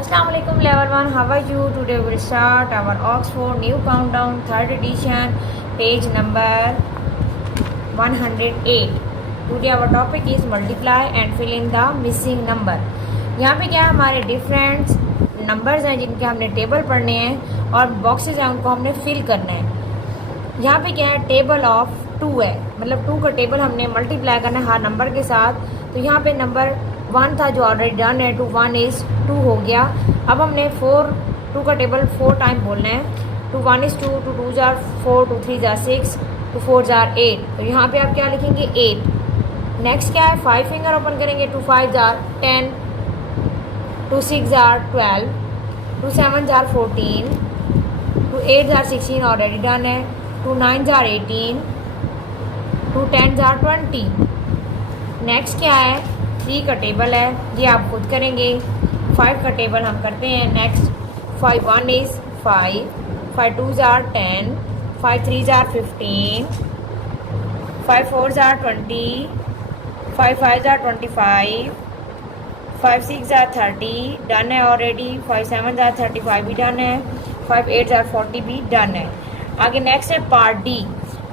Assalamu alaikum level 1, how are you? Today we will start our Oxford New Countdown 3rd edition, page number 108. Today our topic is multiply and fill in the missing number. यहाँ पे क्या है, हमारे different numbers हैं जिनके हमने table पढ़ने हैं और बॉक्सेस हैं उनको हमने फिल करना है। यहाँ पे क्या है, टेबल ऑफ 2 है, मतलब 2 का टेबल हमने मल्टीप्लाई करना है हर नंबर के साथ। तो यहाँ पे नंबर 1 था जो ऑलरेडी डन है, 2 1 इज़ 2 हो गया। अब हमने 2 का टेबल 4 टाइम बोलना है। 2 1 इज़ 2, 2 2 जार 4, 2 3 जार 6, 2 4 जार 8। तो यहाँ पे आप क्या लिखेंगे, 8। नेक्स्ट क्या है, 5 फिंगर ओपन करेंगे। 2 5 jar 10, 2 6 jar 12, 2 7 jar 14, 2 8 jar 16 already done है। 2 9 जार 18, 2 10 जार 20। नेक्स्ट क्या है, 3 का टेबल है, ये आप खुद करेंगे। 5 का टेबल हम करते हैं next. 5 1 is 5, 5 2 jar 10, 5 3 jar 15, 5 4 jar 20, 5 5 jar 25, 5 6 jar 30 done है ऑलरेडी। 5 7 जार 35 भी डन है। 5 8 जार 40 भी डन है। आगे नेक्स्ट है पार्ट डी।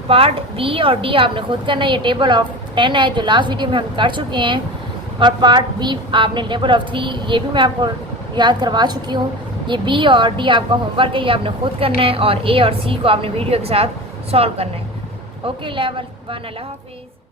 पार्ट बी और डी आपने खुद करना है। ये टेबल ऑफ 10 है जो लास्ट वीडियो में हम कर चुके हैं, और पार्ट बी आपने टेबल ऑफ 3 ये भी मैं आपको याद करवा चुकी हूँ। ये बी और डी आपका होमवर्क है, ये आपने खुद करना है, और ए और सी को आपने वीडियो के साथ सॉल्व करना है। ओके लेवल 1, अल्लाह हाफिज़।